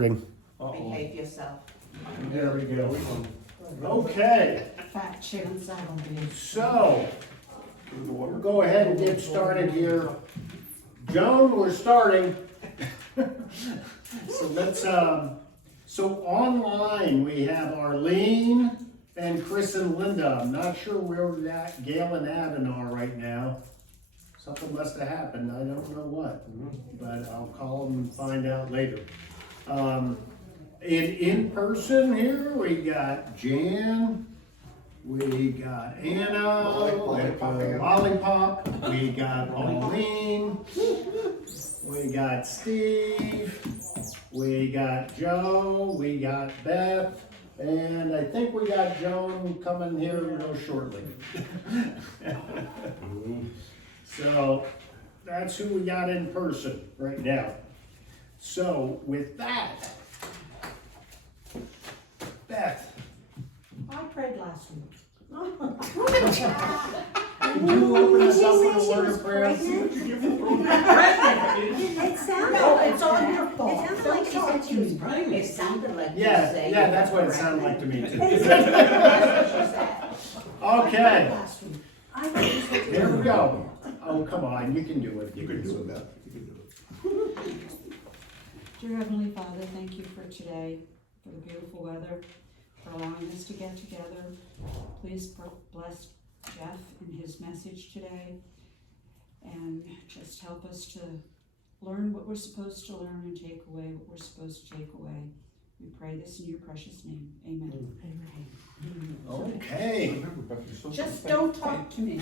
Behave yourself. There we go. Okay, Fat chickens, I don't believe. so we'll go ahead and get started here. Joan, we're starting. So let's, so online we have Arlene and Chris and Linda. I'm not sure where Gail and Adam are right now. Something must have happened, I don't know what, but I'll call them and find out later. In person here, we got Jan, we got Anna, Lollipop, we got Pauline, we got Steve, we got Joe, we got Beth, and I think we got Joan coming here real shortly. So that's who we got in person right now. So with that, Beth, I prayed last week. could you open us up with a word of prayer? It sounded No, like it's all your fault. It sounded like she said she was pregnant. It sounded like you Yeah, said. yeah, that's what it sounded like to me too. That's what she said. Okay, Last week. I thought you said she here was we go. Oh, come on, you can do it. You can do it, Beth. You can do it. Dear Heavenly Father, thank you for today, for the beautiful weather, for allowing us to get together. Please bless Jeff and his message today, and just help us to learn what we're supposed to learn and take away what we're supposed to take away. We pray this in your precious name. Amen. Okay. Remember, Beth, you're so Just pathetic. don't talk to me.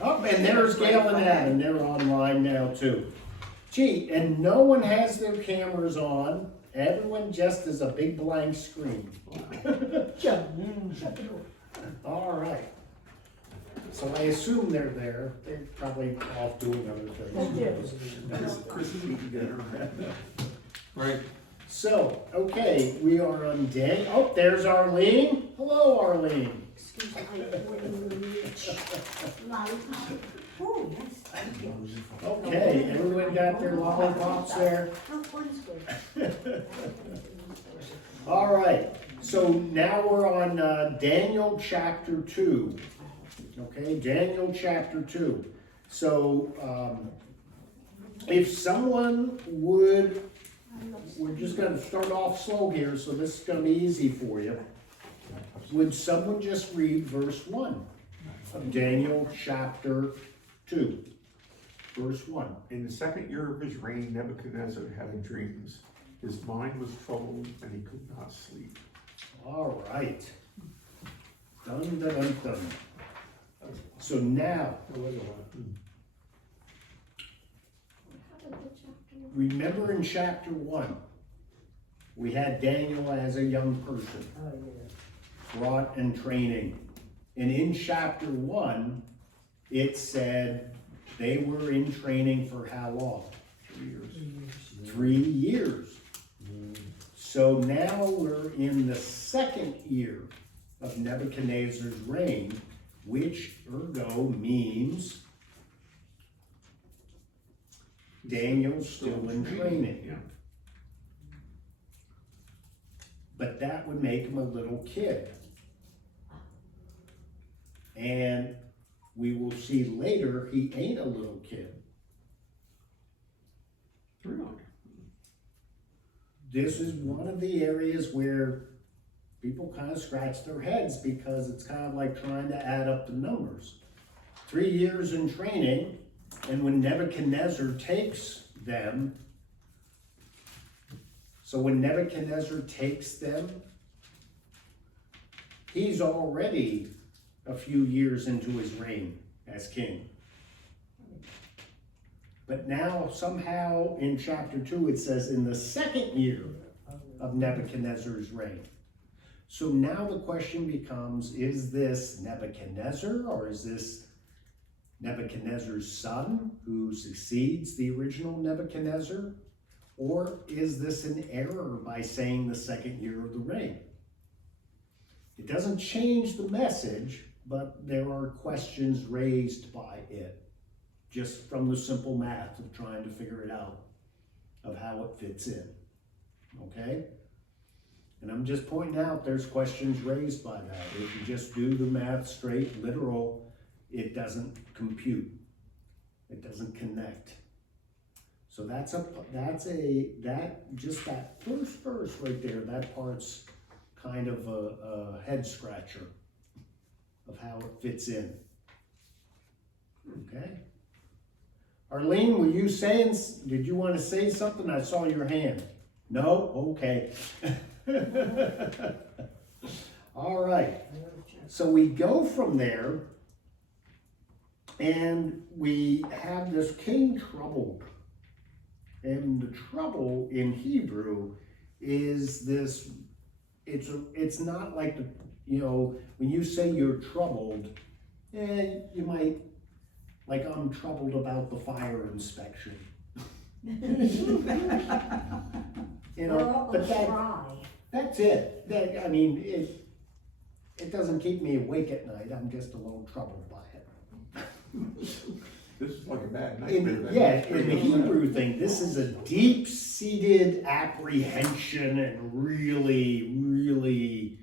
Oh, and there's Gail and Adam, they're online now too. Gee, and no one has their cameras on, everyone just is a big blank screen. Joan, shut the door. All right. So I assume they're there, they're probably off doing other things. Chris and me together. Right. So, okay, we are on day, oh, there's Arlene. Hello, Arlene. Excuse me, lollipop. Oh, yes, thank you. Okay, everyone got their lollipops there? Oh, one's good. All right, so now we're on Daniel chapter 2. Okay, Daniel chapter 2. So, if someone would, we're just gonna start off slow here, so this is gonna be easy for you. Would someone just read verse 1 of Daniel chapter 2? Verse 1. In the second year of his reign, Nebuchadnezzar had dreams. His mind was troubled and he could not sleep. All right. Dun, dun, dun, dun. So now, remember in chapter 1, we had Daniel as a young person, brought in training. And in chapter 1, it said they were in training for how long? 3 years. 3 years. So now we're in the second year of Nebuchadnezzar's reign, which ergo means Daniel's still in training. Yeah. But that would make him a little kid. And we will see later he ain't a little kid. Really? This is one of the areas where people kind of scratch their heads because it's kind of like trying to add up the numbers. 3 years in training, and when Nebuchadnezzar takes them, so when Nebuchadnezzar takes them, he's already a few years into his reign as king. But now somehow in chapter 2 it says in the second year of Nebuchadnezzar's reign. So now the question becomes, is this Nebuchadnezzar or is this Nebuchadnezzar's son who succeeds the original Nebuchadnezzar? Or is this an error by saying the second year of the reign? It doesn't change the message, but there are questions raised by it, just from the simple math of trying to figure it out, of how it fits in. okay? And I'm just pointing out, there's questions raised by that. If you just do the math straight, literal, it doesn't compute. It doesn't connect. So that first verse right there, that part's kind of a head scratcher of how it fits in. Okay? Arlene, were you saying, did you want to say something? I saw your hand. No? Okay. All right. So we go from there, and we have this king troubled. And the trouble in Hebrew is this, it's not like, when you say you're troubled, you might, like I'm troubled about the fire inspection. But that's it. It doesn't keep me awake at night. I'm just a little troubled by it. This is like a bad nightmare. In the Hebrew thing, this is a deep-seated apprehension and really, really,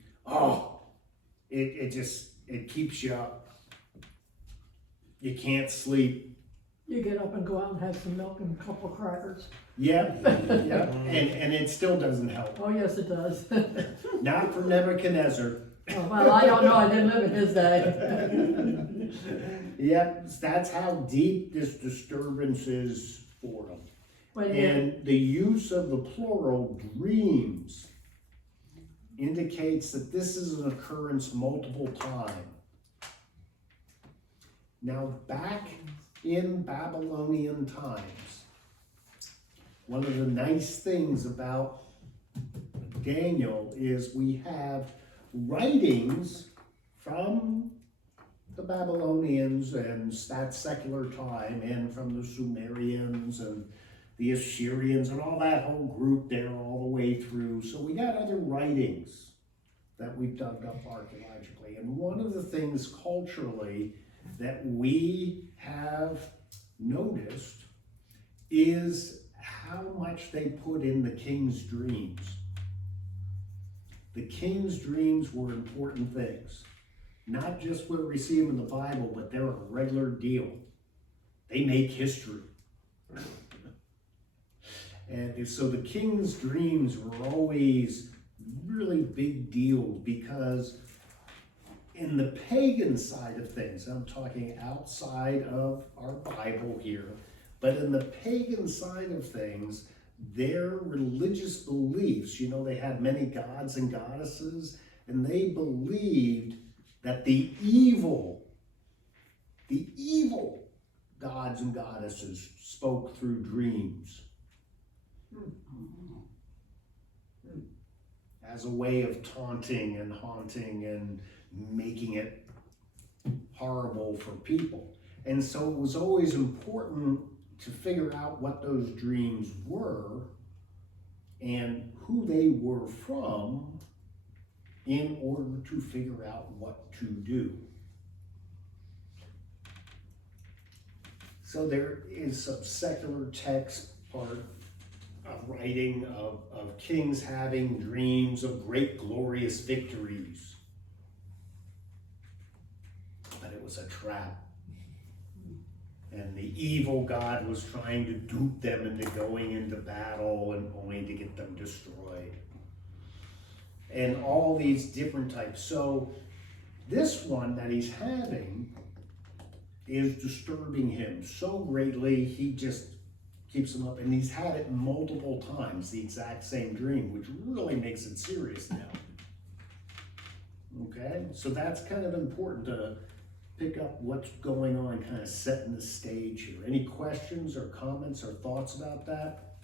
it keeps you up. You can't sleep. You get up and go out and have some milk and a couple of crackers. Yep. And it still doesn't help. Oh, yes, it does. Not for Nebuchadnezzar. Oh, well, I don't know, I didn't live in his day. Yep, that's how deep this disturbance is for them. And the use of the plural dreams indicates that this is an occurrence multiple times. Now, back in Babylonian times, one of the nice things about Daniel is we have writings from the Babylonians and that secular time, and from the Sumerians and the Assyrians and all that whole group there all the way through. So we got other writings that we've dug up archaeologically. And one of the things culturally that we have noticed is how much they put in the king's dreams. The king's dreams were important things. Not just what we see them in the Bible, but they're a regular deal. They make history. And so the king's dreams were always really big deals, because in the pagan side of things, I'm talking outside of our Bible here, but in the pagan side of things, their religious beliefs, they had many gods and goddesses, and they believed that the evil gods and goddesses spoke through dreams as a way of taunting and haunting and making it horrible for people. And so it was always important to figure out what those dreams were and who they were from in order to figure out what to do. So there is some secular text part of writing of kings having dreams of great glorious victories. But it was a trap. And the evil god was trying to dupe them into going into battle and only to get them destroyed. And all these different types. So this one that he's having is disturbing him so greatly, he just keeps him up. And he's had it multiple times, the exact same dream, which really makes it serious now. Okay, so that's kind of important to pick up what's going on, kind of setting the stage here. Any questions or comments or thoughts about that?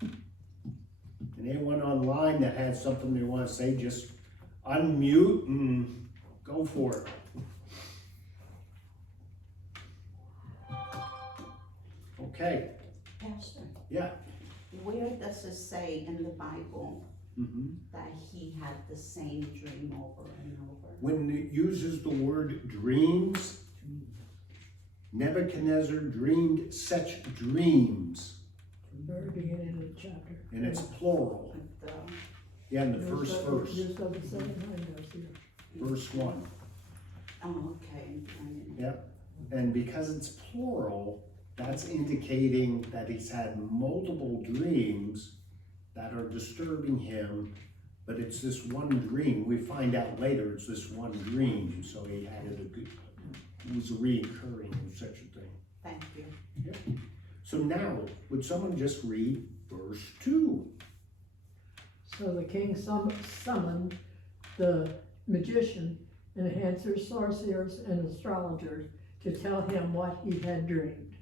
And anyone online that has something they want to say, just unmute and go for it. Okay. Pastor, Yeah. where does it say in the Bible that he had the same dream over and over? When it uses the word dreams, Nebuchadnezzar dreamed such dreams Very beginning of the chapter. and it's plural. The, Yeah, in the first verse, Just over 7 goes here. verse 1. oh, okay. I didn't- Yep, and because it's plural, that's indicating that he's had multiple dreams that are disturbing him, but it's this one dream. We find out later it's this one dream, so he had it was reoccurring or such a thing. Thank you. So now, would someone just read verse 2? So the king summoned the magician, enhancers, sorcerers, and astrologers to tell him what he had dreamed.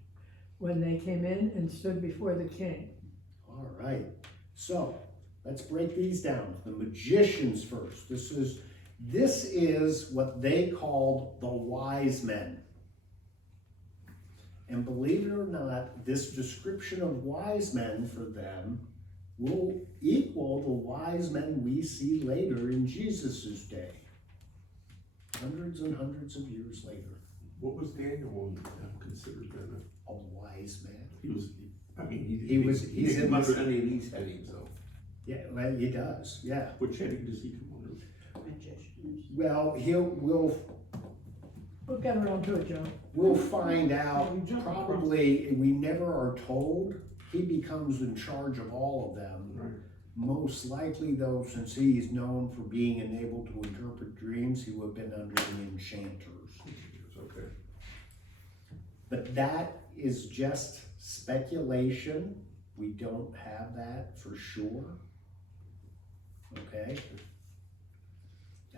When they came in and stood before the king. All right, so let's break these down. The magicians first. This is what they called the wise men. And believe it or not, this description of wise men for them will equal the wise men we see later in Jesus' day. Hundreds and hundreds of years later. What was Daniel considered then? A wise man. He was, I mean, He's he didn't in come this- under any of these headings though. Yeah, well, he does, yeah. Which heading does he come under? Magicians. Well, We'll get around to it, Joe. we'll find out, probably, we never are told. He becomes in charge of all of them. Right. Most likely though, since he is known for being enabled to interpret dreams, he would have been under the enchanters. Okay. But that is just speculation. We don't have that for sure. Okay?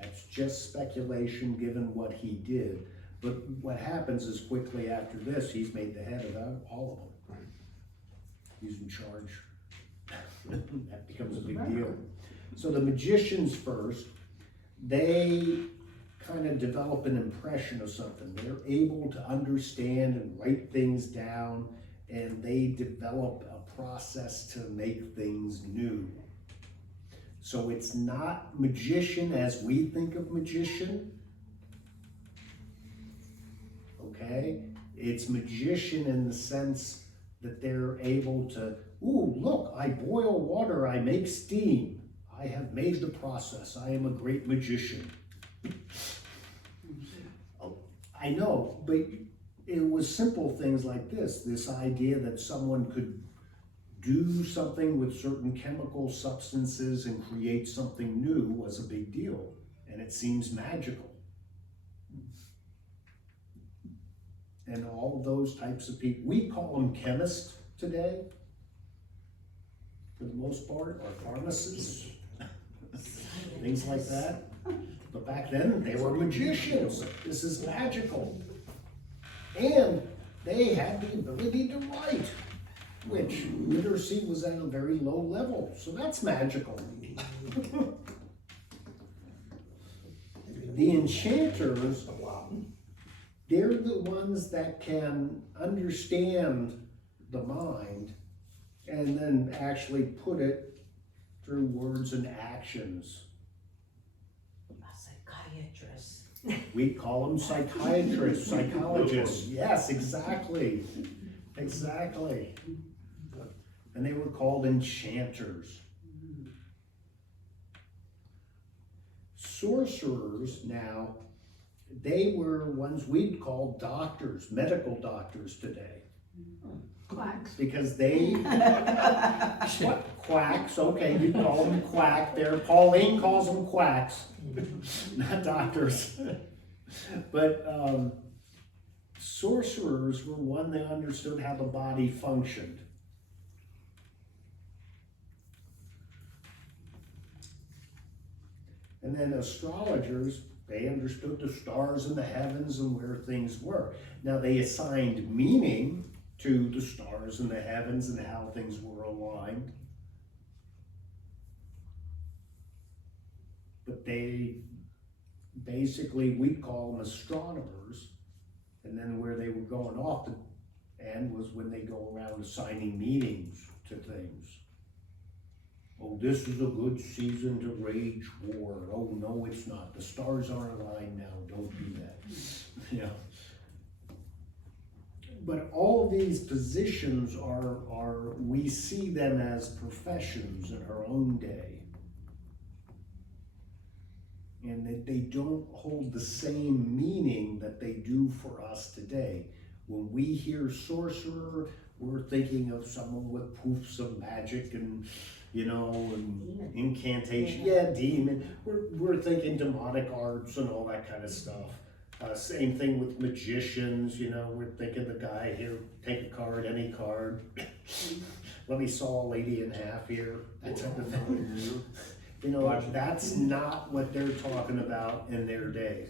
That's just speculation given what he did. But what happens is quickly after this, he's made the head of all of them. Right. He's in charge. That becomes a big deal. So the magicians first, they kind of develop an impression of something. They're able to understand and write things down, and they develop a process to make things new. So it's not magician as we think of magician. Okay? It's magician in the sense that they're able to, ooh, look, I boil water, I make steam. I have made the process. I am a great magician. Oh, I know, but it was simple things like this idea that someone could do something with certain chemical substances and create something new was a big deal, and it seems magical. And all of those types of people, we call them chemists today, for the most part, or pharmacists, things like that. But back then, they were magicians. This is magical. And they had the ability to write, which literacy was at a very low level, so that's magical. The enchanters, they're the ones that can understand the mind and then actually put it through words and actions. A psychiatrist. We call them psychiatrists, psychologists. Yes, exactly. Exactly. And they were called enchanters. Sorcerers, now, they were ones we'd call doctors, medical doctors today. Quacks. Because they, quacks, okay, you call them quack there. Pauline calls them quacks, not doctors. But sorcerers were one that understood how the body functioned. And then astrologers, they understood the stars in the heavens and where things were. Now they assigned meaning to the stars in the heavens and how things were aligned. But they basically, we call them astronomers. And then where they were going off the end was when they go around assigning meanings to things. Oh, this is a good season to wage war. Oh, no, it's not. The stars aren't aligned now. Don't do that. Yeah. But all of these positions we see them as professions in our own day. And that they don't hold the same meaning that they do for us today. When we hear sorcerer, we're thinking of someone with poofs of magic and, and incantation. Yeah, demon. We're thinking demonic arts and all that kind of stuff. Same thing with magicians, we're thinking the guy here, take a card, any card. Let me saw a lady in half here, that type of thing. That's not what they're talking about in their day.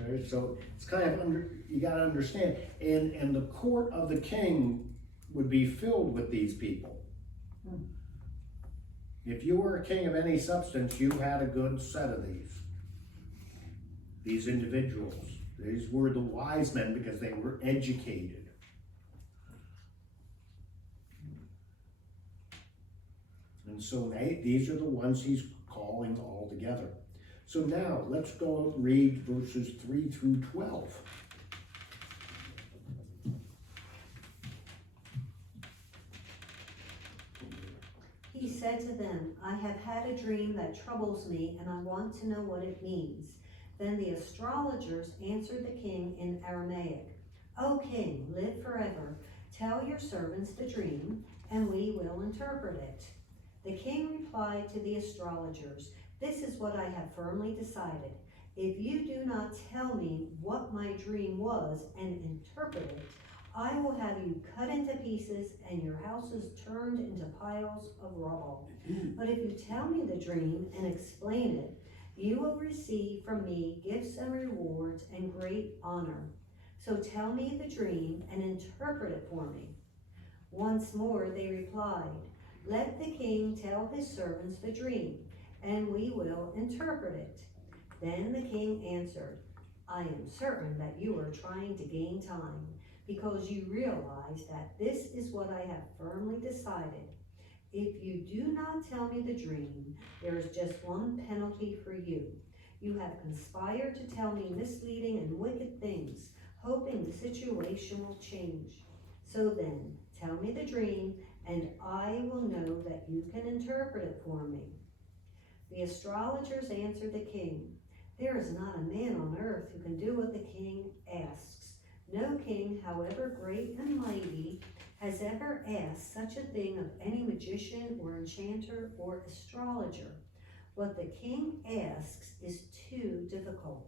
Okay, so it's kind of you gotta understand, and the court of the king would be filled with these people. If you were a king of any substance, you had a good set of these individuals. These were the wise men because they were educated. And so these are the ones he's calling all together. So now let's go read verses 3 through 12. He said to them, I have had a dream that troubles me, and I want to know what it means. Then the astrologers answered the king in Aramaic, O king, live forever. Tell your servants the dream, and we will interpret it. The king replied to the astrologers, This is what I have firmly decided. If you do not tell me what my dream was and interpret it, I will have you cut into pieces and your houses turned into piles of rubble. But if you tell me the dream and explain it, you will receive from me gifts and rewards and great honor. So tell me the dream and interpret it for me. Once more they replied, Let the king tell his servants the dream, and we will interpret it. Then the king answered, I am certain that you are trying to gain time, because you realize that this is what I have firmly decided. If you do not tell me the dream, there is just one penalty for you. You have conspired to tell me misleading and wicked things, hoping the situation will change. So then, tell me the dream, and I will know that you can interpret it for me. The astrologers answered the king, There is not a man on earth who can do what the king asks. No king, however great and mighty, has ever asked such a thing of any magician or enchanter or astrologer. What the king asks is too difficult.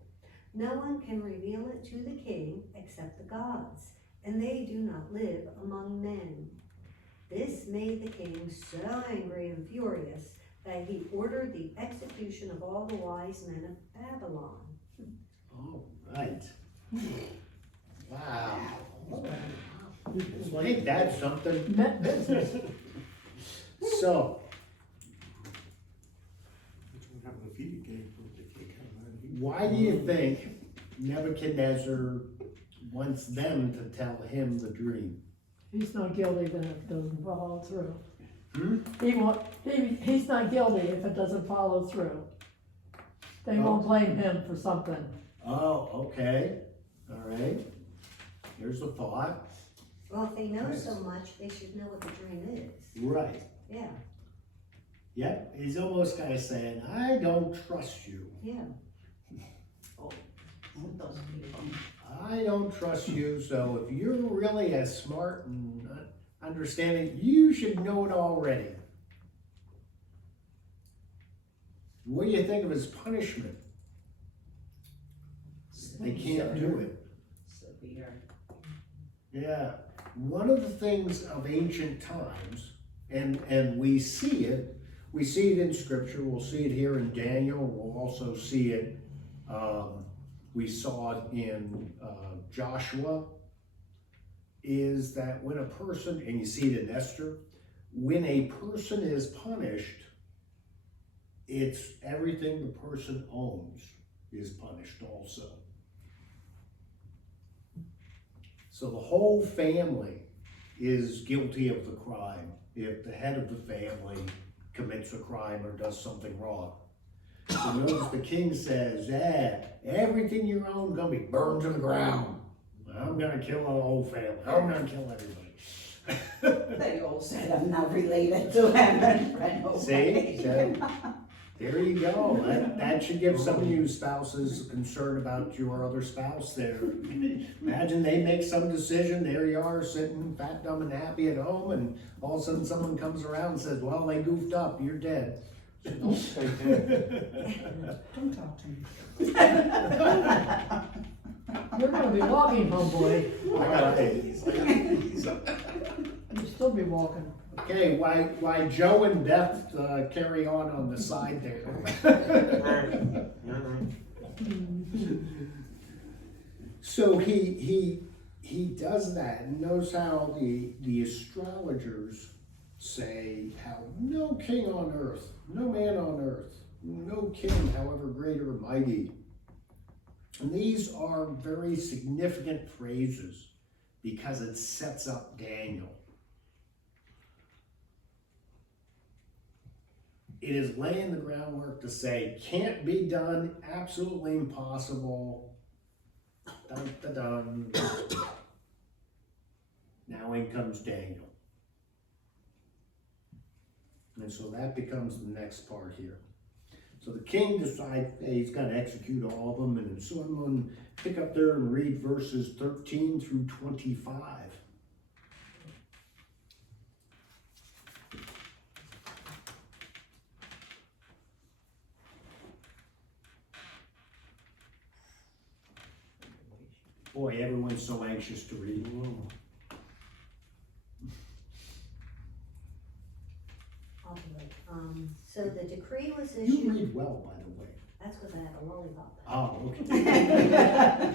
No one can reveal it to the king except the gods, and they do not live among men. This made the king so angry and furious that he ordered the execution of all the wise men of Babylon. All right. Wow. Ain't that something? Met business. So, Having a video game for the kid. why do you think Nebuchadnezzar wants them to tell him the dream? He's not guilty then if it doesn't follow through. Hmm? He's not guilty if it doesn't follow through. They won't blame him for something. Oh, okay. All right. Here's a thought. Well, if they know Nice. so much, they should know what the dream is. Right. Yeah, Yep. He's almost kind of saying, I don't trust you. yeah. I don't trust you, so if you're really as smart and understanding, you should know it already. What do you think of his punishment? They can't do it. Severe. Yeah. One of the things of ancient times, and we see it in scripture, we'll see it here in Daniel, we'll also see it, we saw it in Joshua, is that when a person, and you see it in Esther, when a person is punished, it's everything the person owns is punished also. So the whole family is guilty of the crime if the head of the family commits a crime or does something wrong. So notice the king says, everything you own is gonna be burned to the ground. I'm gonna kill the whole family. I'm gonna kill everybody. They all said I'm not related to him and ran away. See, so, there you go. That should give some of you spouses concern about your other spouse there. Imagine they make some decision, there you are sitting fat, dumb, and happy at home, and all of a sudden someone comes around and says, well, they goofed up, you're dead. Don't say that. Don't talk to me. You're gonna be walking, homeboy. All right. You'll still be walking. Okay, why Joe and Beth carry on the side there. So he does that, and notice how the astrologers say how no king on earth, no man on earth, no king, however great or mighty. And these are very significant phrases because it sets up Daniel. It is laying the groundwork to say, can't be done, absolutely impossible. Dun, dun, dun. Now in comes Daniel. And so that becomes the next part here. So the king decides he's going to execute all of them, and so I'm going to pick up there and read verses 13 through 25. Boy, everyone's so anxious to read. I'll do it. So the decree was You issued, read well, by the way. that's because I had a lollipop. Oh, okay.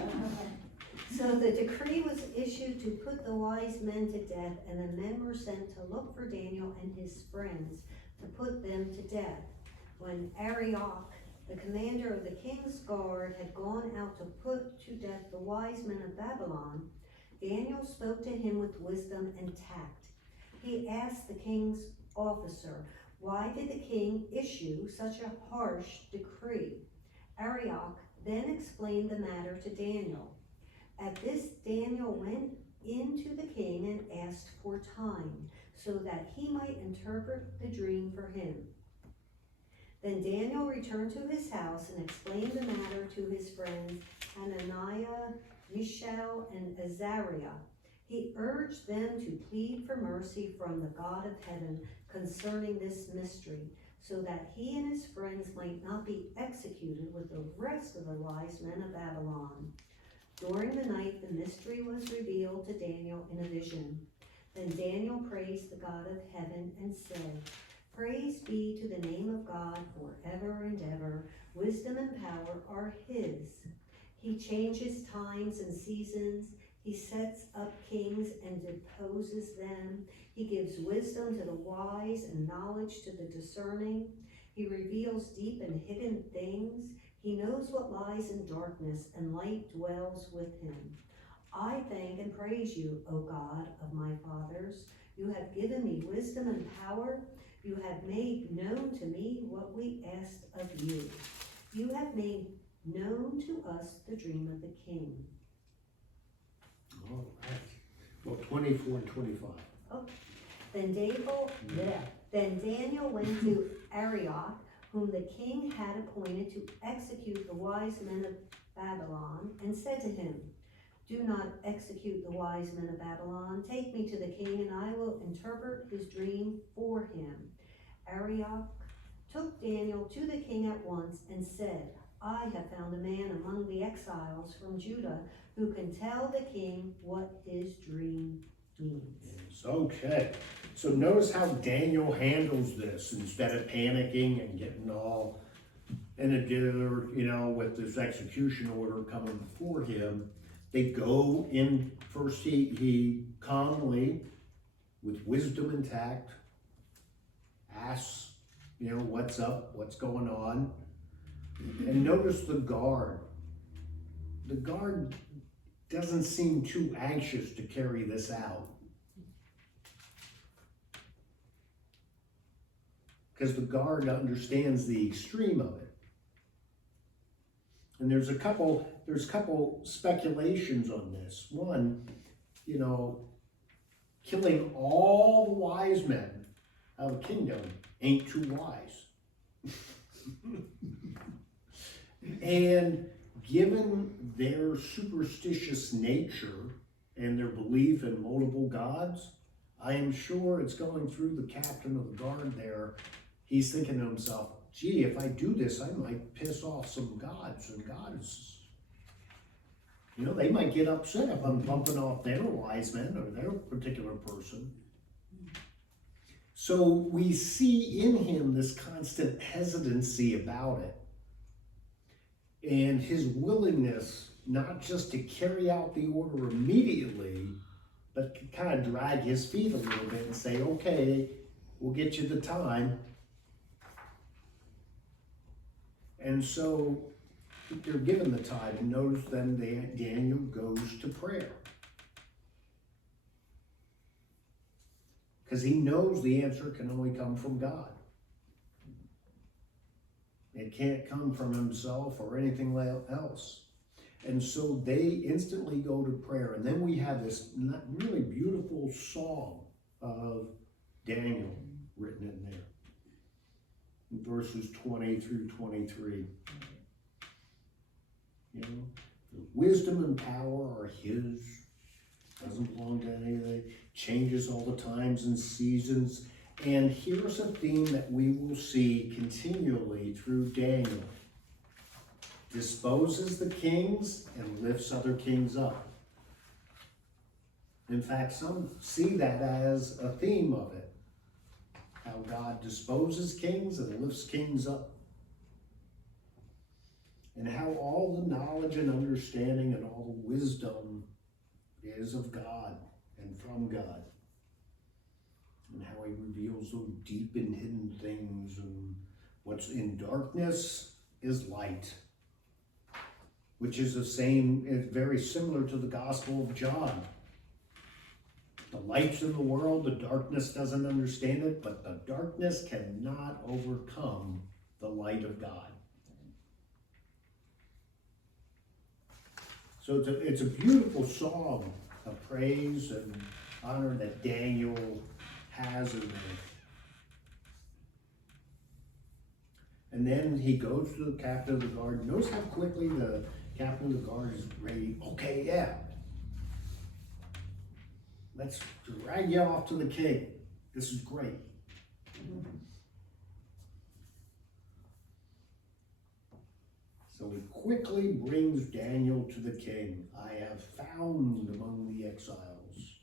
So the decree was issued to put the wise men to death, and the men were sent to look for Daniel and his friends to put them to death. When Arioch, the commander of the king's guard, had gone out to put to death the wise men of Babylon, Daniel spoke to him with wisdom and tact. He asked the king's officer, why did the king issue such a harsh decree? Arioch then explained the matter to Daniel. At this, Daniel went into the king and asked for time, so that he might interpret the dream for him. Then Daniel returned to his house and explained the matter to his friends Hananiah, Mishael, and Azariah. He urged them to plead for mercy from the God of heaven concerning this mystery, so that he and his friends might not be executed with the rest of the wise men of Babylon. During the night, the mystery was revealed to Daniel in a vision. Then Daniel praised the God of heaven and said, praise be to the name of God forever and ever. Wisdom and power are his. He changes times and seasons. He sets up kings and deposes them. He gives wisdom to the wise and knowledge to the discerning. He reveals deep and hidden things. He knows what lies in darkness, and light dwells with him. I thank and praise you, O God of my fathers. You have given me wisdom and power. You have made known to me what we asked of you. You have made known to us the dream of the king. All right. Well, 24 and 25. Then Daniel went to Arioch, whom the king had appointed to execute the wise men of Babylon, and said to him, do not execute the wise men of Babylon. Take me to the king, and I will interpret his dream for him. Arioch took Daniel to the king at once and said, I have found a man among the exiles from Judah who can tell the king what his dream means. Okay, so notice how Daniel handles this instead of panicking and getting all in a dither, with this execution order coming before him. They go in, first he calmly, with wisdom and tact, asks, what's up, what's going on. And notice the guard. The guard doesn't seem too anxious to carry this out. Because the guard understands the extreme of it. And there's a couple speculations on this. One, you know, killing all the wise men of a kingdom ain't too wise. And given their superstitious nature and their belief in multiple gods, I am sure it's going through the captain of the guard there. He's thinking to himself, gee, if I do this, I might piss off some gods and goddesses. You know, they might get upset if I'm bumping off their wise men or their particular person. So we see in him this constant hesitancy about it. And his willingness not just to carry out the order immediately, but to kind of drag his feet a little bit and say, okay, we'll get you the time. And so they're given the time, and notice then Daniel goes to prayer. Because he knows the answer can only come from God. It can't come from himself or anything else. And so they instantly go to prayer. And then we have this really beautiful song of Daniel written in there. In verses 20 through 23. You know, the wisdom and power are his. Doesn't belong to anything. Changes all the times and seasons. And here's a theme that we will see continually through Daniel. Disposes the kings and lifts other kings up. In fact, some see that as a theme of it. How God disposes kings and lifts kings up. And how all the knowledge and understanding and all the wisdom is of God and from God. And how he reveals those deep and hidden things, and what's in darkness is light. Which is the same, it's very similar to the Gospel of John. The light's in the world, the darkness doesn't understand it, but the darkness cannot overcome the light of God. So it's a beautiful song of praise and honor that Daniel has in there. And then he goes to the captain of the guard. Notice how quickly the captain of the guard is ready. Okay, yeah. Let's drag you off to the king. This is great. So he quickly brings Daniel to the king. I have found among the exiles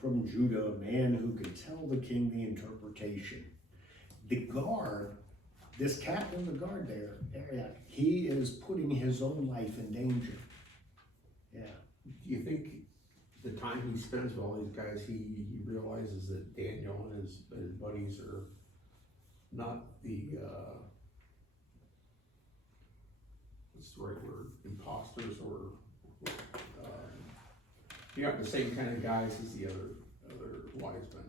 from Judah a man who can tell the king the interpretation. The guard, this captain of the guard there, he is putting his own life in danger. Yeah. Do you think the time he spends with all these guys, he realizes that Daniel and his buddies are not the, what's the right word, imposters, or they aren't the same kind of guys as the other wise men.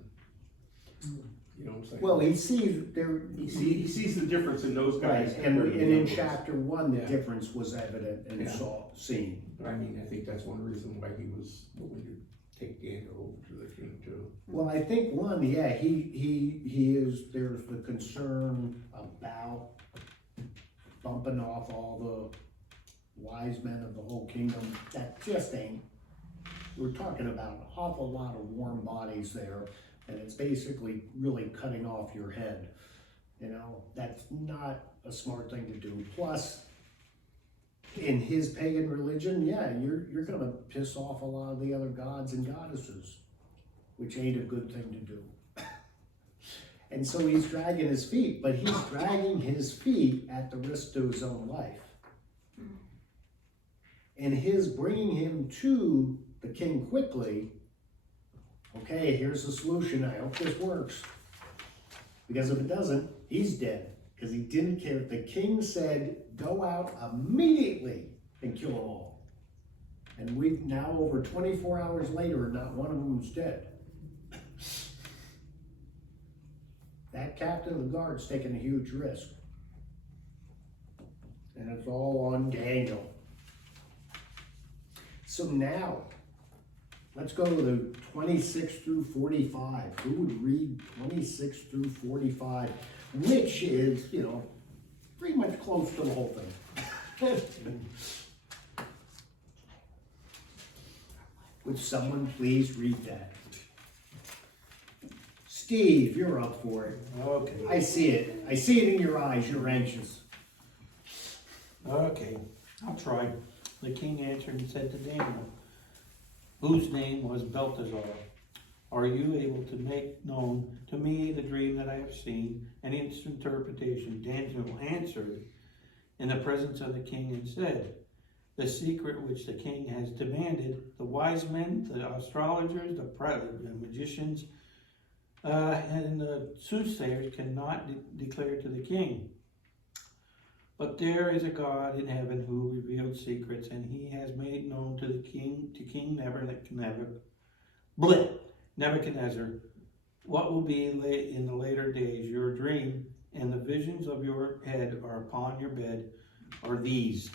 You know what I'm saying? Well, he sees there. He sees the difference in those Right, guys. and compared to in the others. chapter 1, the Yeah. difference was evident and Yeah. seen. But I mean, I think that's one reason why he was willing to take Daniel over to the king too. Well, I think one, yeah, he is, there's the concern about bumping off all the wise men of the whole kingdom. That just ain't, we're talking about an awful lot of warm bodies there, and it's basically really cutting off your head. You know, that's not a smart thing to do. Plus, in his pagan religion, yeah, you're gonna piss off a lot of the other gods and goddesses, which ain't a good thing to do. And so he's dragging his feet, but he's dragging his feet at the risk to his own life. And his bringing him to the king quickly, okay, here's the solution, I hope this works. Because if it doesn't, he's dead, because he didn't care. The king said, go out immediately and kill them all. And we've now, over 24 hours later, not one of them's dead. That captain of the guard's taking a huge risk. and it's all on Daniel. So now, let's go to 26 through 45. Who would read 26 through 45, which is, pretty much close to the whole thing. Would someone please read that? Steve, you're up for it. Okay, I see it. I see it in your eyes. You're anxious. okay, I'll try. The king answered and said to Daniel, whose name was Belteshazzar, are you able to make known to me the dream that I have seen and its interpretation? Daniel answered in the presence of the king and said, the secret which the king has demanded, the wise men, the astrologers, the magicians, and the soothsayers cannot declare to the king. But there is a God in heaven who revealed secrets, and he has made known to King Nebuchadnezzar, what will be in the later days. Your dream and the visions of your head are upon your bed were these.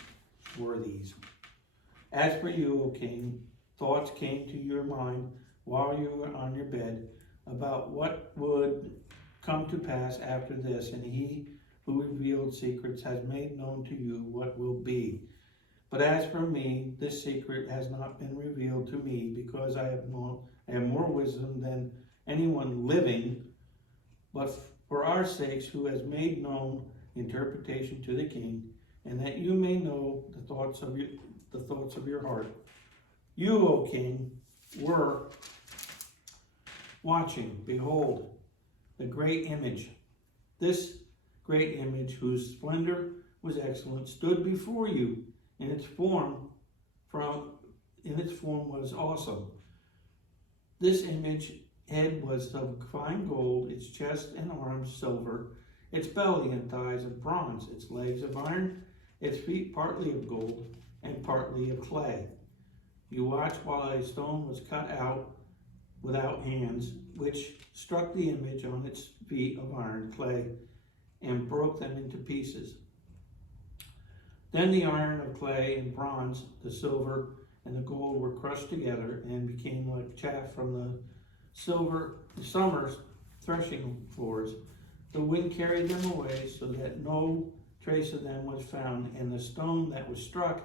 As for you, O king, thoughts came to your mind while you were on your bed about what would come to pass after this, and he who revealed secrets has made known to you what will be. But as for me, this secret has not been revealed to me, because I have more wisdom than anyone living, but for our sakes, who has made known interpretation to the king, and that you may know the thoughts of your heart. You, O king, were watching. Behold, the great image. This great image, whose splendor was excellent, stood before you. In its form was awesome. This image head was of fine gold, its chest and arms silver, its belly and thighs of bronze, its legs of iron, its feet partly of gold and partly of clay. You watched while a stone was cut out without hands, which struck the image on its feet of iron, clay, and broke them into pieces. Then the iron of clay and bronze, the silver and the gold were crushed together and became like chaff from the summer's threshing floors. The wind carried them away so that no trace of them was found, and the stone that struck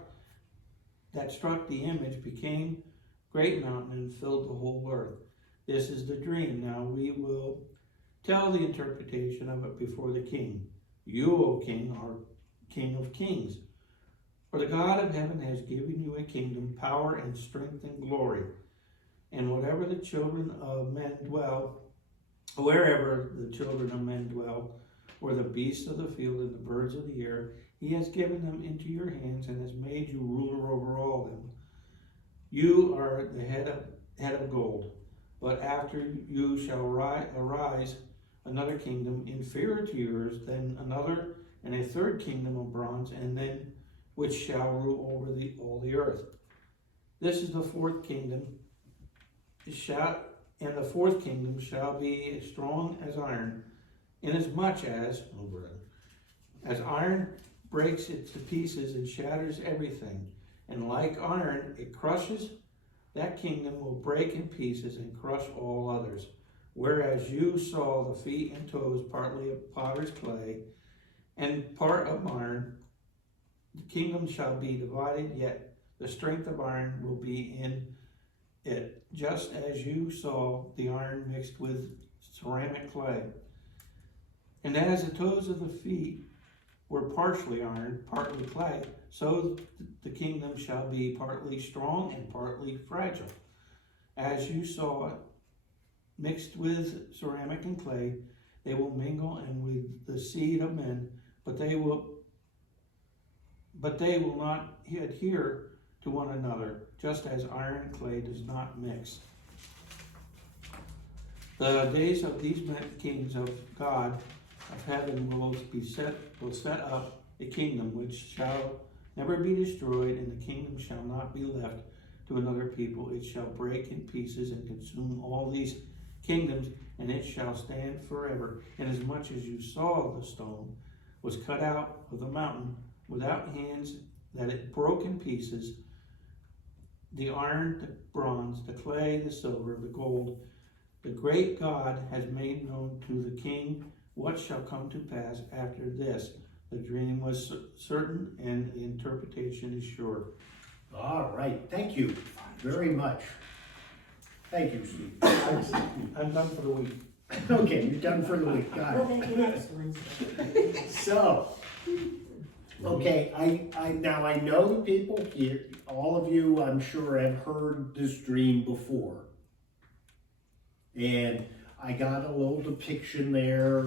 the image became great mountain and filled the whole earth. This is the dream. Now we will tell the interpretation of it before the king. You, O king, are King of kings. For the God of heaven has given you a kingdom, power and strength and glory. And wherever the children of men dwell, or the beasts of the field and the birds of the air, he has given them into your hands and has made you ruler over all them. You are the head of gold, but after you shall arise another kingdom inferior to yours, then another and a third kingdom of bronze, and then which shall rule over all the earth. This is the fourth kingdom. And the fourth kingdom shall be as strong as iron, inasmuch as iron breaks it to pieces and shatters everything, and like iron it crushes, that kingdom will break in pieces and crush all others. Whereas you saw the feet and toes partly of potter's clay and part of iron, the kingdom shall be divided, yet the strength of iron will be in it, just as you saw the iron mixed with ceramic clay. And as the toes of the feet were partially iron, partly clay, so the kingdom shall be partly strong and partly fragile. As you saw it mixed with ceramic and clay, they will mingle and with the seed of men, but they will not adhere to one another, just as iron and clay does not mix. The days of these kings of God of heaven will set up a kingdom which shall never be destroyed, and the kingdom shall not be left to another people. It shall break in pieces and consume all these kingdoms, and it shall stand forever. Inasmuch as you saw the stone was cut out of the mountain without hands, that it broke in pieces, the iron, the bronze, the clay, the silver, the gold. The great God has made known to the king what shall come to pass after this. The dream was certain and the interpretation is sure. All right, thank you very much. Thank you, Steve. I'm done for the week. Okay, you're done for the week, got Well, it. then next Wednesday. So, okay, now I know the people here, all of you, I'm sure, have heard this dream before. And I got a little depiction there,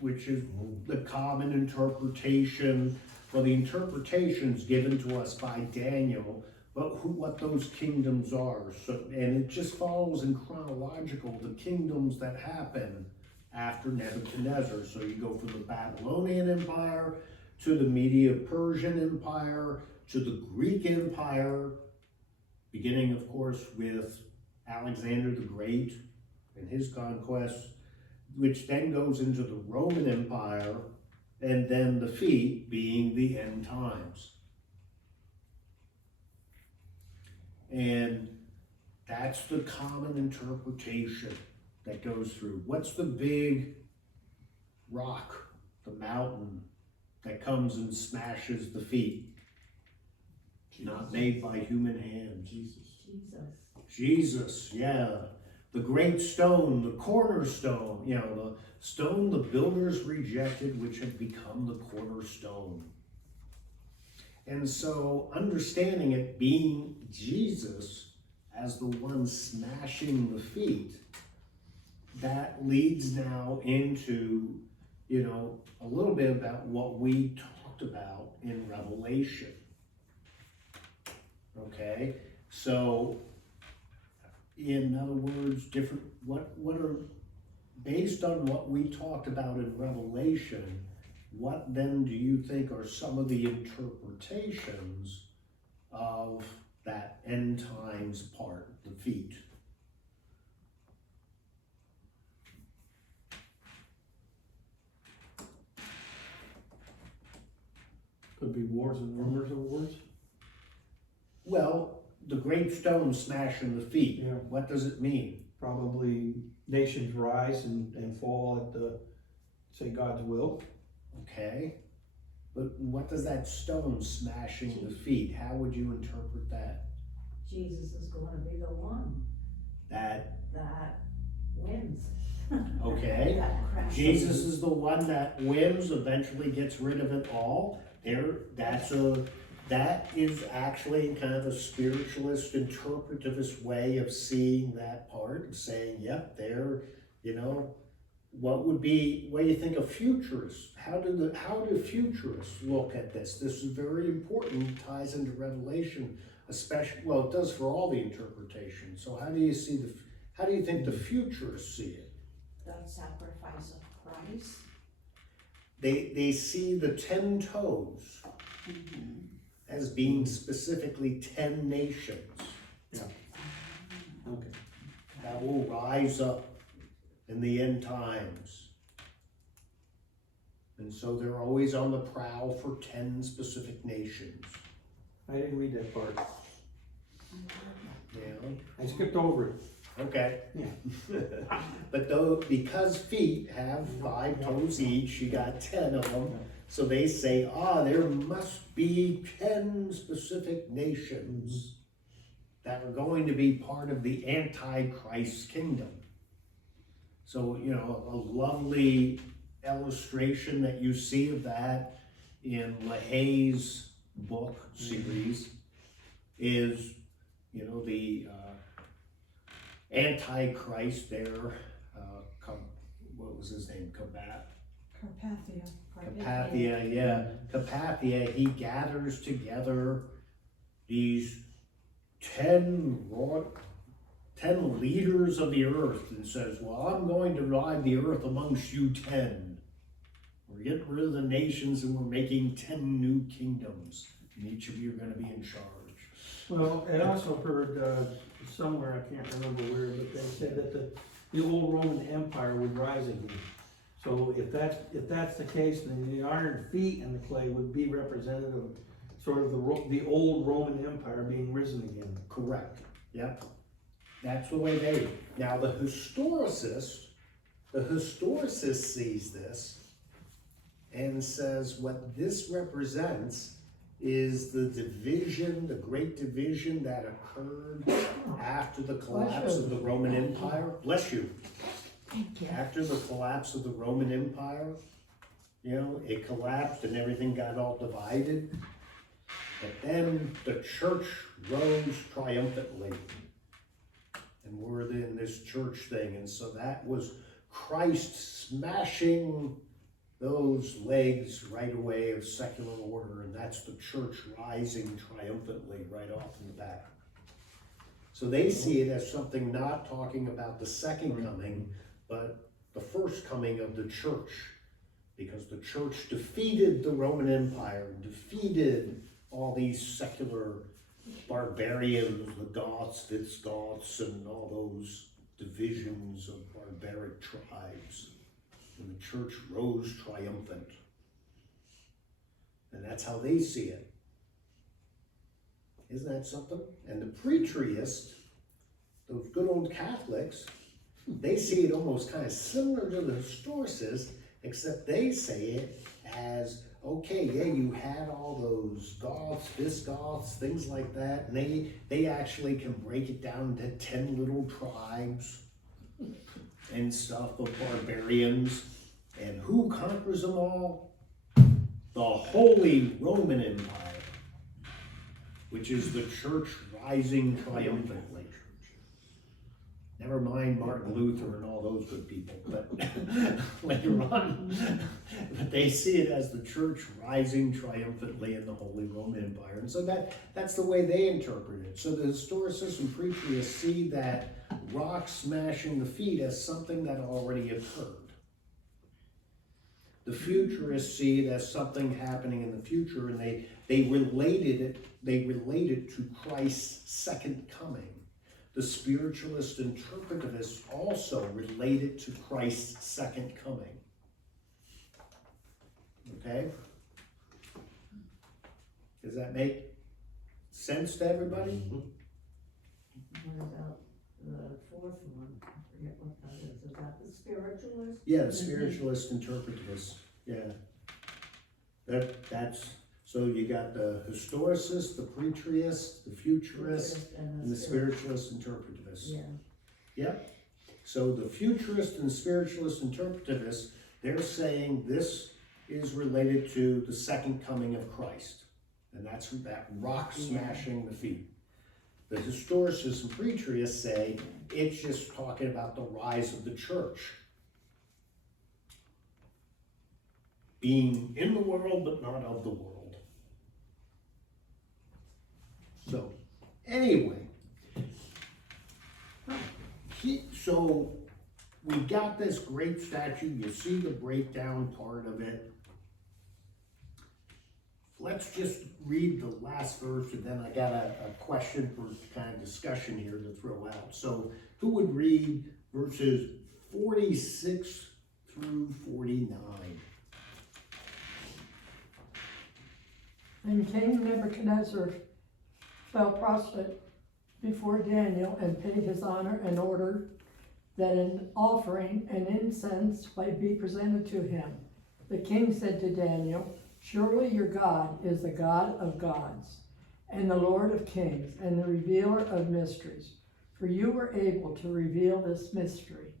which is the common interpretation. Well, the interpretation's given to us by Daniel, but what those kingdoms are. So, and it just follows in chronological, the kingdoms that happen after Nebuchadnezzar. So you go from the Babylonian Empire to the Medo-Persian Empire to the Greek Empire, beginning, of course, with Alexander the Great and his conquests, which then goes into the Roman Empire, and then the feet being the end times. And that's the common interpretation that goes through. What's the big rock, the mountain, that comes and smashes the feet? Not made by human hands. Jesus, yeah. The great stone, the cornerstone, the stone the builders rejected, which had become the cornerstone. And so understanding it being Jesus as the one smashing the feet, that leads now into, a little bit about what we talked about in Revelation. Okay, so in other words, what are, based on what we talked about in Revelation, what then do you think are some of the interpretations of that end times part, the feet? Could be wars and rumors of wars. Well, the great stone smashing the feet, Yeah. what does it mean? Probably nations rise and fall at the, say, God's will. Okay, but what does that stone smashing the feet, how would you interpret that? Jesus is going to be the one That, that wins. okay, That crashes. Jesus is the one that wins, eventually gets rid of it all. That is actually kind of a spiritualist, interpretivist way of seeing that part, and saying, yep, what do you think of futurists? How do futurists look at this? This is very important, ties into Revelation, especially, well, it does for all the interpretations. So how do you think the futurists see it? The sacrifice of Christ. They see the 10 toes as being specifically 10 nations Okay. that will rise up in the end times. And so they're always on the prowl for 10 specific nations. I didn't read that part. Yeah. I skipped over it. Okay. Yeah. But because feet have 5 toes each, you got 10 of them. So they say, there must be 10 specific nations that are going to be part of the Antichrist kingdom. So, a lovely illustration that you see of that in LaHaye's book series is, the Antichrist there, what was his name, Carpathia, yeah. Carpathia, he gathers together these 10 leaders of the earth and says, well, I'm going to divide the earth amongst you 10. We're getting rid of the nations and we're making 10 new kingdoms. And each of you are going to be in charge. Well, I also heard somewhere, I can't remember where, but they said that the old Roman Empire would rise again. So if that's the case, then the iron feet and the clay would be representative of sort of the old Roman Empire being risen again. Correct, yep. That's the way they, now the historicist sees this and says what this represents is the division, the great division that occurred after the collapse of the Roman Empire. Bless you. After the collapse of the Roman Empire, you know, it collapsed and everything got all divided. But then the church rose triumphantly. And we're in this church thing. And so that was Christ smashing those legs right away of secular order. And that's the church rising triumphantly right off in the back. So they see it as something not talking about the second coming, but the first coming of the church. Because the church defeated the Roman Empire, defeated all these secular barbarians, the Goths, Visigoths, and all those divisions of barbaric tribes. And the church rose triumphant. And that's how they see it. Isn't that something? And the preterists, those good old Catholics, they see it almost kind of similar to the historicists, except they say it as, okay, yeah, you had all those Goths, Visigoths, things like that, and they actually can break it down into 10 little tribes and stuff of barbarians. And who conquers them all? The Holy Roman Empire, which is the church rising triumphantly. Never mind Martin Luther and all those good people, but later on, but they see it as the church rising triumphantly in the Holy Roman Empire. And so that's the way they interpret it. So the historicists and preterists see that rock smashing the feet as something that already occurred. The futurists see it as something happening in the future, and they related it to Christ's second coming. The spiritualist interpretivists also relate it to Christ's second coming. Okay? Does that make sense to everybody? What about the fourth one? I forget what that is. Is that the spiritualist? Yeah, the spiritualist interpretivists. Yeah. That's so you got the historicist, the preterist, the futurist, and the spiritualist interpretivist. Yeah. Yep. So the futurist and spiritualist interpretivists, they're saying this is related to the second coming of Christ. And that's that rock smashing the feet. The historicists and preterists say it's just talking about the rise of the church. Being in the world, but not of the world. So, anyway, so we got this great statue. You see the breakdown part of it. Let's just read the last verse, and then I got a question for kind of discussion here to throw out. So, who would read verses 46 through 49? And King Nebuchadnezzar fell prostrate before Daniel and paid his honor and ordered that an offering and incense might be presented to him. The king said to Daniel, "Surely your God is the God of gods, and the Lord of kings, and the revealer of mysteries, for you were able to reveal this mystery."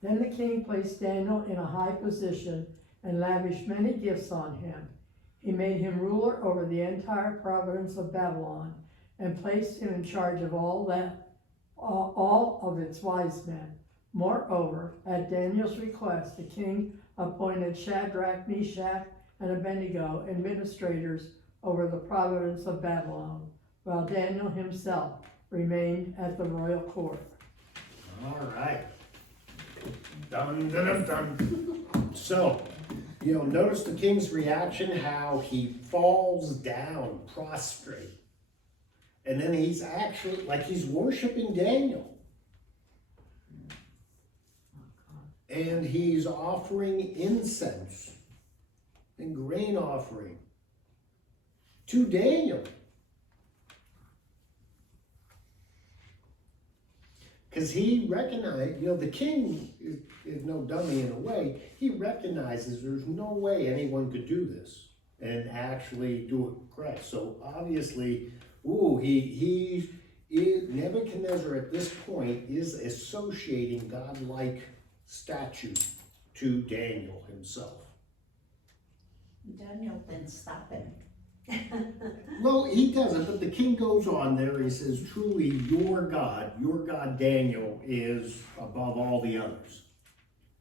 Then the king placed Daniel in a high position and lavished many gifts on him. He made him ruler over the entire province of Babylon and placed him in charge of all of its wise men. Moreover, at Daniel's request, the king appointed Shadrach, Meshach, and Abednego administrators over the province of Babylon, while Daniel himself remained at the royal court. All right. Dun, dun, dun, dun. So, notice the king's reaction, how he falls down prostrate. And then he's actually, like he's worshiping Daniel. And he's offering incense and grain offering to Daniel. Because he recognized, the king is no dummy in a way. He recognizes there's no way anyone could do this and actually do it correct. So obviously, Nebuchadnezzar at this point is associating godlike statue to Daniel himself. Daniel didn't stop him. Well, he doesn't, but the king goes on there and he says, truly your God Daniel is above all the others.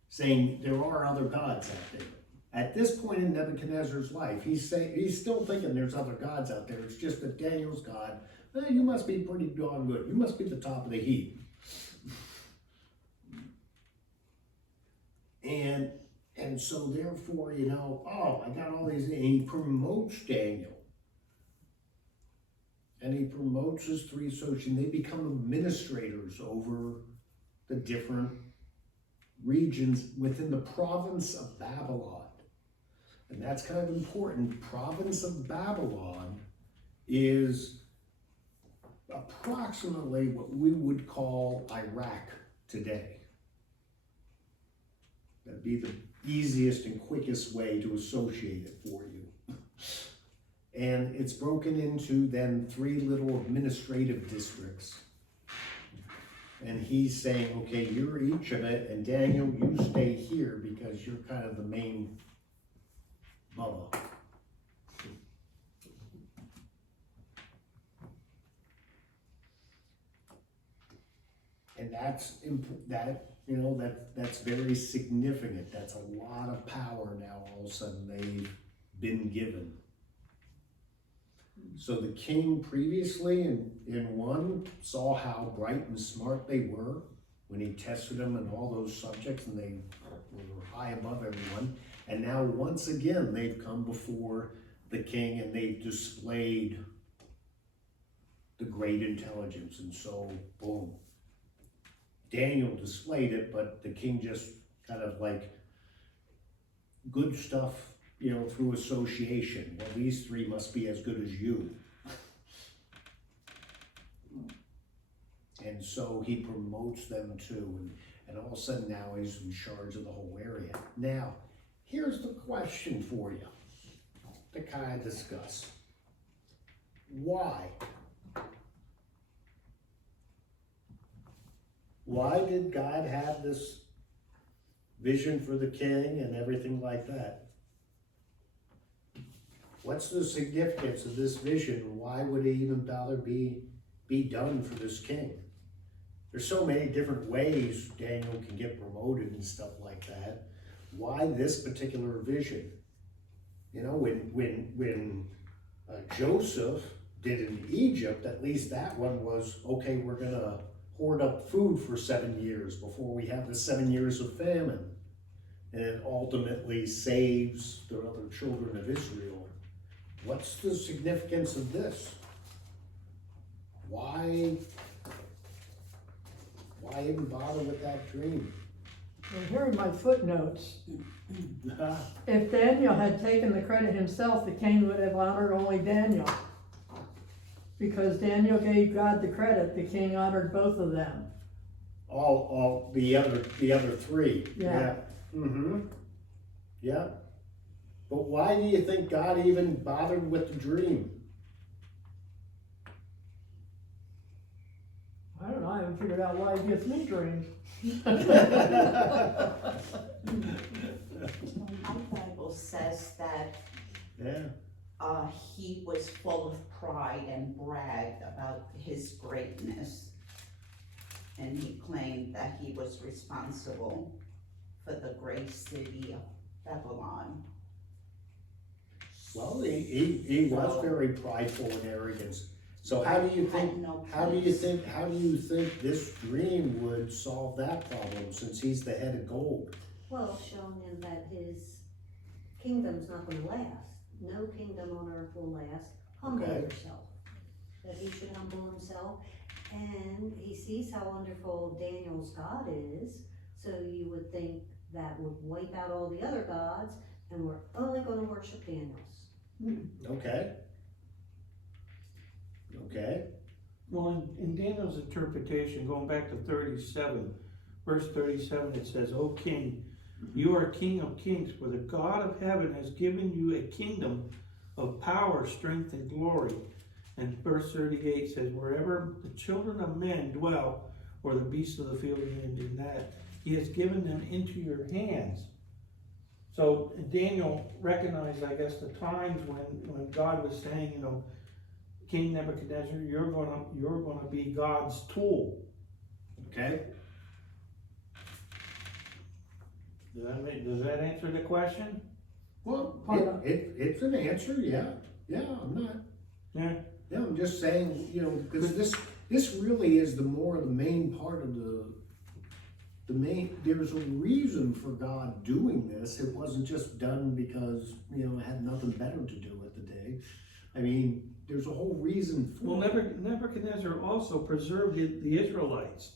Saying there are other gods out there. At this point in Nebuchadnezzar's life, he's still thinking there's other gods out there. It's just that Daniel's God, you must be pretty darn good. You must be the top of the heap. And so therefore, I got all these, and he promotes Daniel. And he promotes his three associates, and they become administrators over the different regions within the province of Babylon. And that's kind of important. Province of Babylon is approximately what we would call Iraq today. That'd be the easiest and quickest way to associate it for you. And it's broken into then 3 little administrative districts. And he's saying, okay, you're each of it, and Daniel, you stay here because you're kind of the main Bubba. And that's very significant. That's a lot of power now all of a sudden they've been given. So the king previously in 1 saw how bright and smart they were when he tested them and all those subjects, and they were high above everyone. And now once again they've come before the king and they've displayed the great intelligence. And so, boom. Daniel displayed it, but the king just kind of like good stuff, through association. Well, these 3 must be as good as you. And so he promotes them too, and all of a sudden now he's in charge of the whole area. Now, here's the question for you to kind of discuss. Why? Why did God have this vision for the king and everything like that? What's the significance of this vision? Why would it even bother be done for this king? There's so many different ways Daniel can get promoted and stuff like that. Why this particular vision? When Joseph did in Egypt, at least that one was, okay, we're gonna hoard up food for 7 years before we have the 7 years of famine. And it ultimately saves the other children of Israel. What's the significance of this? Why even bother with that dream? Well, here are my footnotes. If Daniel had taken the credit himself, the king would have honored only Daniel. Because Daniel gave God the credit, the king honored both of them. All the other 3. Yeah. Mm-hmm. Yeah. But why do you think God even bothered with the dream? I don't know, I haven't figured out why he gives me dreams. My Bible says that Yeah. he was full of pride and bragged about his greatness. And he claimed that he was responsible for the great city of Babylon. Well, he was very prideful and arrogant. So how do you think this dream would solve that problem, since he's the head of gold? Well, showing him that his kingdom's not gonna last. No kingdom on earth will last. Humble Okay. yourself. That he should humble himself. And he sees how wonderful Daniel's God is. So you would think that would wipe out all the other gods, and we're only gonna worship Daniel's. Okay. Okay, Well, in Daniel's interpretation, going back to 37, verse 37, it says, O king, you are king of kings, for the God of heaven has given you a kingdom of power, strength, and glory. And verse 38 says, wherever the children of men dwell, or the beasts of the field, and in that, he has given them into your hands. So Daniel recognized, I guess, the times when God was saying, you know, King Nebuchadnezzar, you're gonna be God's tool. okay. Does that answer the question? Well, it's an answer, yeah, I'm not, Yeah. yeah, I'm just saying, you know, because this really is the main part of there's a reason for God doing this. It wasn't just done because, you know, it had nothing better to do at the day. I mean, there's a whole reason for Well, it. Nebuchadnezzar also preserved the Israelites,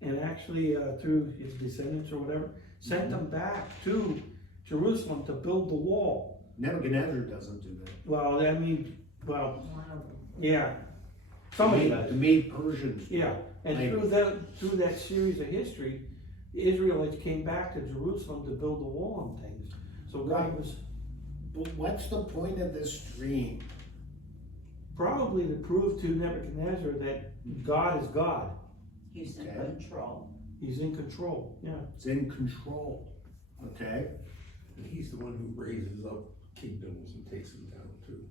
and actually through his descendants or whatever, sent them back to Jerusalem to build the wall. Nebuchadnezzar doesn't do that. Well, I mean, well, One of them. yeah, somebody The does. Persians. do. Yeah, and Maybe. through that series of history, the Israelites came back to Jerusalem to build the wall and things. So God Right. was But what's the point of this dream? probably to prove to Nebuchadnezzar that God is God. He's in Okay. control. He's in control. Yeah. It's in control, okay? And he's the one who raises up kingdoms and takes them down too.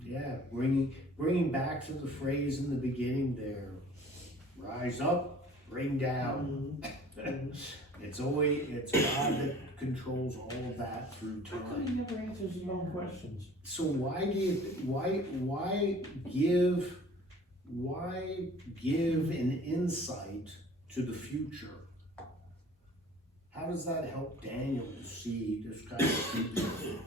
Yeah, bringing back to the phrase in the beginning there, rise up, bring down. It's God that controls all of that through How come time. he never answers his own questions? So why give an insight to the future? How does that help Daniel to see this kind of future?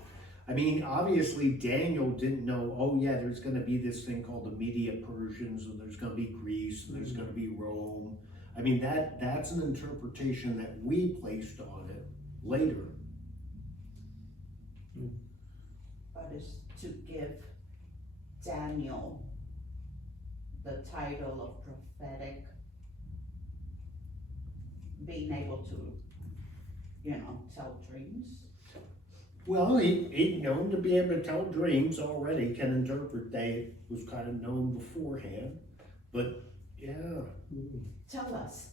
I mean, obviously Daniel didn't know, oh yeah, there's gonna be this thing called the Media-Persians, and there's gonna be Greece, and there's gonna be Rome. I mean, that's an interpretation that we placed on it later. But it's to give Daniel the title of prophetic, being able to, you know, tell dreams. Well, he known to be able to tell dreams already, can interpret. They was kind of known beforehand, but yeah. Tell us.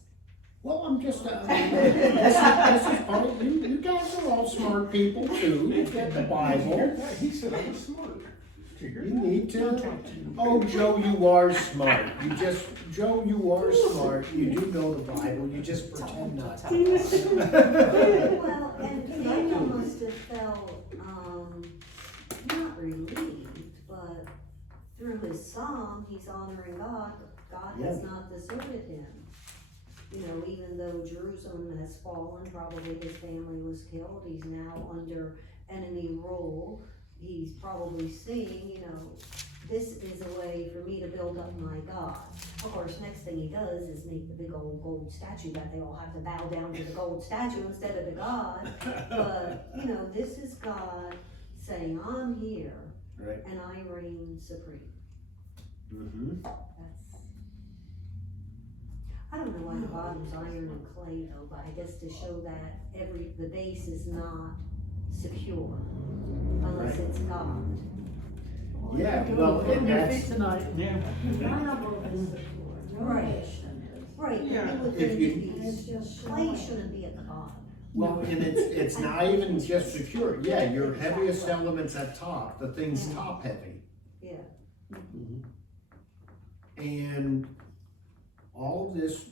Well, I'm just, this is part of, you guys are all smart people too, you get the Bible. He said I was smart. You need to, oh, Joe, you are smart, Joe, you are smart, you do know the Bible, you just pretend not to. Well, and Daniel must have felt, not relieved, but through his song, he's honoring God. God has Yeah. not deserted him. You know, even though Jerusalem has fallen, probably his family was killed, he's now under enemy rule. He's probably seeing, you know, this is a way for me to build up my God. Of course, next thing he does is make the big old gold statue that they all have to bow down to the gold statue instead of the God. But, you know, this is God saying, I'm here Right. and I reign supreme. Mm-hmm. That's, I don't know why the bottom's iron and clay though, but I guess to show that the base is not secure unless Right. it's God. Yeah, well, Getting and their that's, feet tonight. Yeah. None of them is secure, no Right. nation is. Right, and Yeah. you would If think you- It's these just clay showing. shouldn't be at the bottom. well, and it's not even just secure, yeah, your heaviest element's at top, the thing's top heavy. Yeah. And all of this,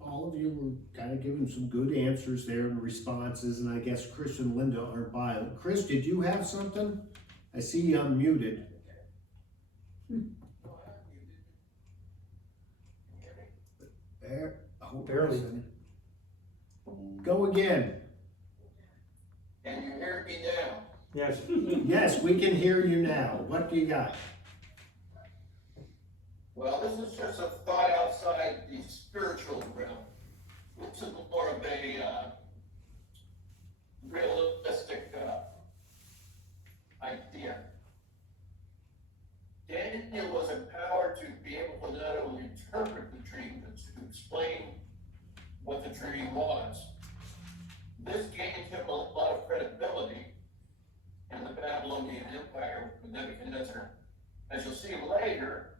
all of you were kind of giving some good answers there and responses, and I guess Chris and Linda aren't by. Chris, did you have something? I see you unmuted. There, oh, Barely. Go again. Can you hear me now? Yes. Yes, we can hear you now. What do you got? Well, this is just a thought outside the spiritual realm. It's more of a realistic, idea. Daniel was empowered to be able to not only interpret the dream, but to explain what the dream was. This gave him a lot of credibility in the Babylonian Empire with Nebuchadnezzar. As you'll see later,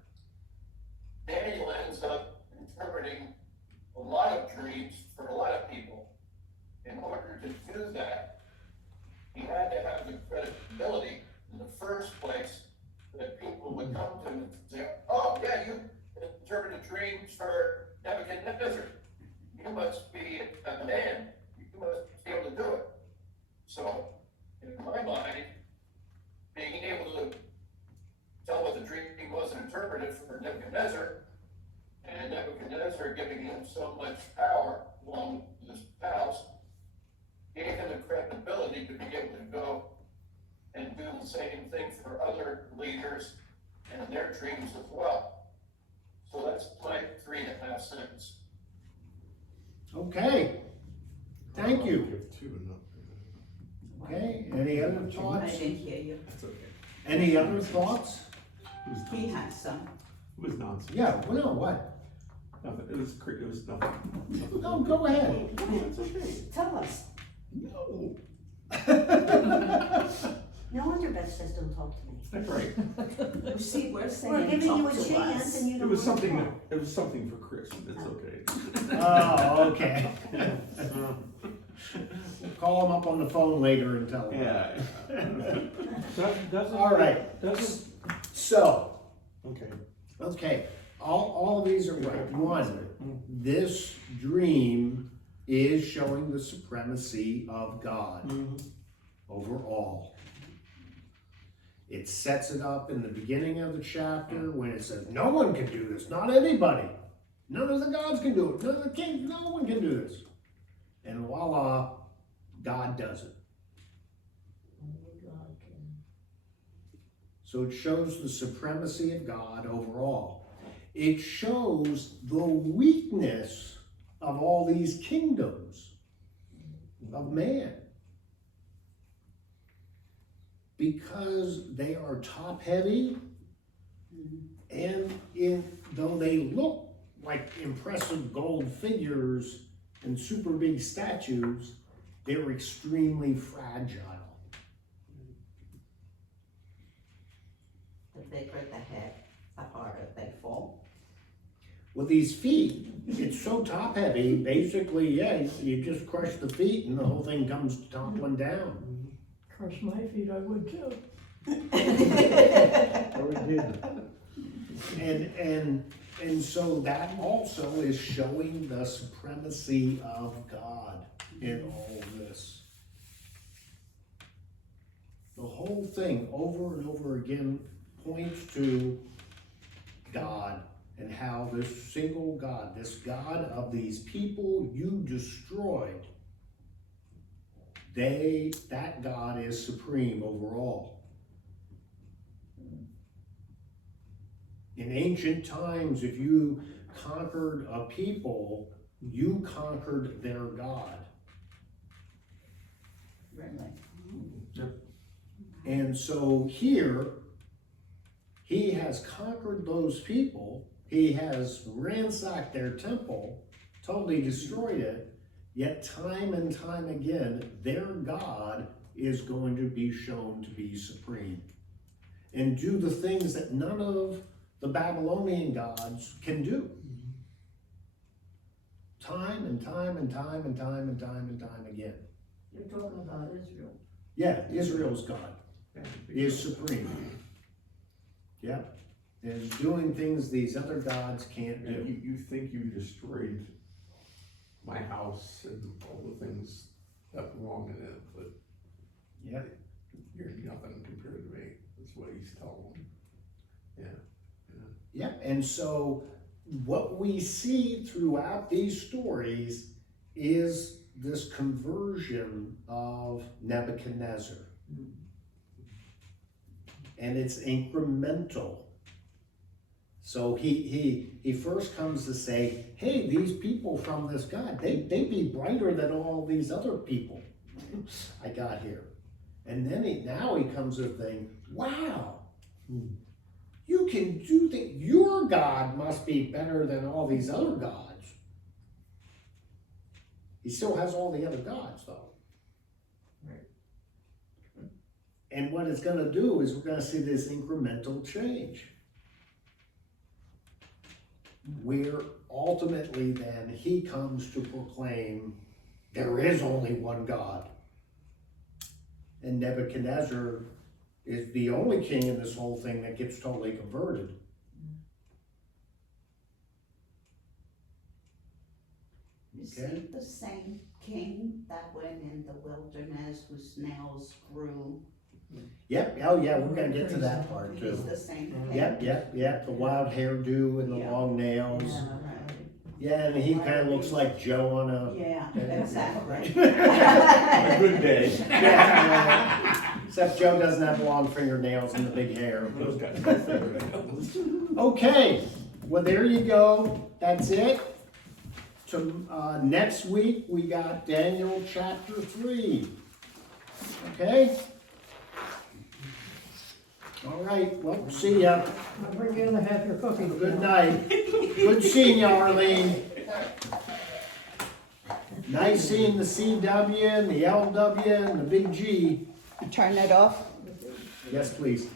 Daniel ends up interpreting a lot of dreams for a lot of people. In order to do that, he had to have the credibility in the first place that people would come to him and say, oh, yeah, you interpreted dreams for Nebuchadnezzar. You must be a man. You must be able to do it. So, in my mind, being able to tell what the dream was and interpret it for Nebuchadnezzar, and Nebuchadnezzar giving him so much power along with his palace, gave him the credibility to be able to go and do the same thing for other leaders and their dreams as well. So that's my 3.5 cents. Okay, thank you. Give 2 enough. Okay, any other I thoughts? didn't hear you. That's okay. Any other thoughts? It He was, has some. it was nonsense. Yeah, well, no, what? Nothing. It was nothing. No, go ahead. It's okay. Tell us. No. No wonder Beth says don't talk to me. That's right. You see, we're We're saying giving you talk a to chance us. and you It don't was want to something. talk. It was something for Chris. It's okay. Oh, okay. Call him up on the phone later and tell him. Yeah. Doesn't. All right. Doesn't, So, Okay. okay, all of these are right. One, this dream is showing the supremacy of God over all. It sets it up in the beginning of the chapter when it says, no one can do this, not anybody. None of the gods can do it, none of the kings, no one can do this. And voila, God does it. Only God can. So it shows the supremacy of God over all. It shows the weakness of all these kingdoms of man. Because they are top heavy, and though they look like impressive gold figures and super big statues, they're extremely fragile. The bigger the head, the harder they fall. With these feet, it's so top heavy, basically, yeah, you just crush the feet and the whole thing comes toppling down. Crush my feet, I would too. And so that also is showing the supremacy of God in all of this. The whole thing over and over again points to God and how this single God, this God of these people you destroyed, that God is supreme over all. In ancient times, if you conquered a people, you conquered their God. Really? And so here, he has conquered those people, he has ransacked their temple, totally destroyed it, yet time and time again, their God is going to be shown to be supreme and do the things that none of the Babylonian gods can do. Time and time and time and time and time and time again. You're talking about Israel. Yeah, Israel's God is supreme. Yeah, and is doing things these other gods can't Yeah, do. you think you destroyed my house and all the things that were wrong in it, but Yeah, you're nothing compared to me. That's what he's telling them. yeah, and so what we see throughout these stories is this conversion of Nebuchadnezzar. And it's incremental. So he first comes to say, hey, these people from this God, they be brighter than all these other people. I got here. And then now he comes to think, wow, you can do that. Your God must be better than all these other gods. He still has all the other gods though. And what it's gonna do is we're gonna see this incremental change. Where ultimately then he comes to proclaim there is only one God. And Nebuchadnezzar is the only king in this whole thing that gets totally converted. Is Okay. he the same king that went in the wilderness whose nails grew? Yep, oh yeah, we're gonna get to that part He's too. the same king? Yep, the wild hairdo and the Yeah. long nails. Right. Yeah, and he kinda looks like Joe on a. Yeah, exactly. A good day. Yeah, except Joe doesn't have long fingernails and the big hair. Okay, well, there you go, that's it. To, next week, we got Daniel chapter 3. Okay? All right, well, see ya. I'll bring you the half your cookies. Good night. Good seeing you, Arlene. Nice seeing the CW and the LW and the big G. Turn it off. Yes, please.